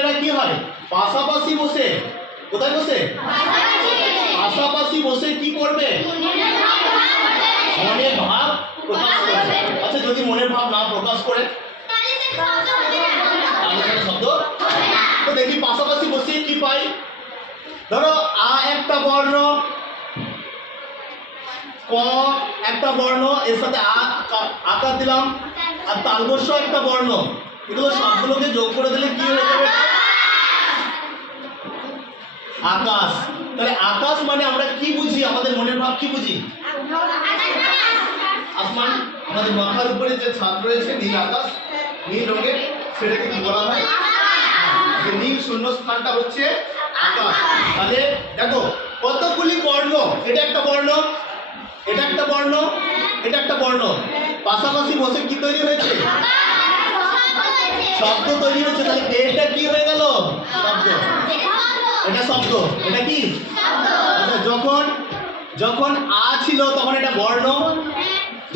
এরা কি হয় পাশাপাশি বসে, কোথায় বসে পাশাপাশি বসে কি করবে মনের ভাব প্রকাশ করবে। আচ্ছা যদি মনের ভাব না প্রকাশ করে তাহলে শব্দ তো দেখি পাশাপাশি বসে কি পাই। ধরো আ একটা বর্ণ, ক একটা বর্ণ, এর সাথে আকার দিলাম, আর তালবস্য একটা বর্ণ, এগুলো সবগুলোকে যোগ করে দিলে কি হয়ে যাবে আকাশ। তাহলে আকাশ মানে আমরা কি বুঝি, আমাদের মনের ভাব কি বুঝি আসমান। আমাদের মাথার উপরে যে ছাদ রয়েছে নীল আকাশ, নীল রঙের, সেটাকে কি বলা হয় নীল শূন্য স্থানটা হচ্ছে আকাশ। তাহলে দেখো কতগুলি বর্ণ, এটা একটা বর্ণ, এটা একটা বর্ণ, এটা একটা বর্ণ, পাশাপাশি বসে কি তৈরি হয়েছে শব্দ তৈরি হচ্ছে। তাহলে এটা কি হয়ে গেল শব্দ, এটা শব্দ, এটা কি আচ্ছা যখন যখন আ ছিল তখন এটা বর্ণ,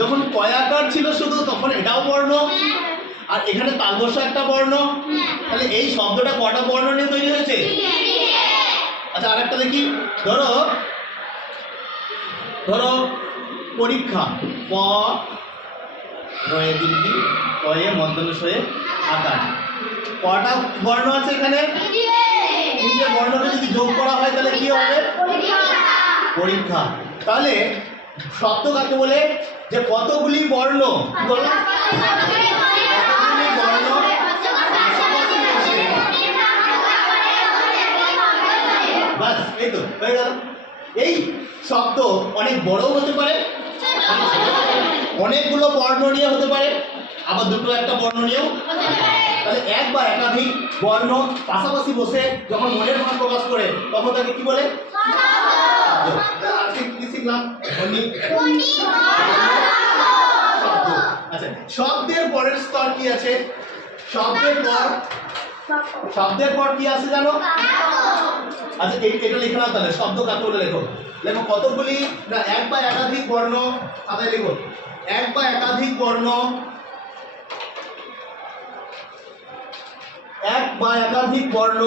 যখন কয়াকার ছিল শুধু তখন এটাও বর্ণ, আর এখানে তালবস্য একটা বর্ণ। তাহলে এই শব্দটা কটা বর্ণ নিয়ে তৈরি হয়েছে। আচ্ছা আরেকটা দেখি, ধরো ধরো পরীক্ষা, প রয়ে দীর্ঘি কয়ে মধ্যমে সয়ে আকার, কটা বর্ণ আছে এখানে তিনটে বর্ণকে যদি যোগ করা হয় তাহলে কি হবে পরীক্ষা। তাহলে শব্দ কাকে বলে যে কতগুলি বর্ণ বলো বাস এই তো হয়ে গেল। এই শব্দ অনেক বড়ও হতে পারে, অনেকগুলো বর্ণ নিয়ে হতে পারে, আবার দুটো একটা বর্ণ নিয়েও। তাহলে এক বা একাধিক বর্ণ পাশাপাশি বসে যখন মনের ভাব প্রকাশ করে তখন তাকে কি বলে আজকে কি শিখলাম শব্দ। আচ্ছা শব্দের পরের স্তর কি আছে, শব্দের পর কি আছে জানো। আচ্ছা এটা লিখে নাও তাহলে শব্দ কাকে বলে লেখো, লেখো কতগুলি না এক বা একাধিক বর্ণ, খাতায় লিখো এক বা একাধিক বর্ণ, এক বা একাধিক বর্ণ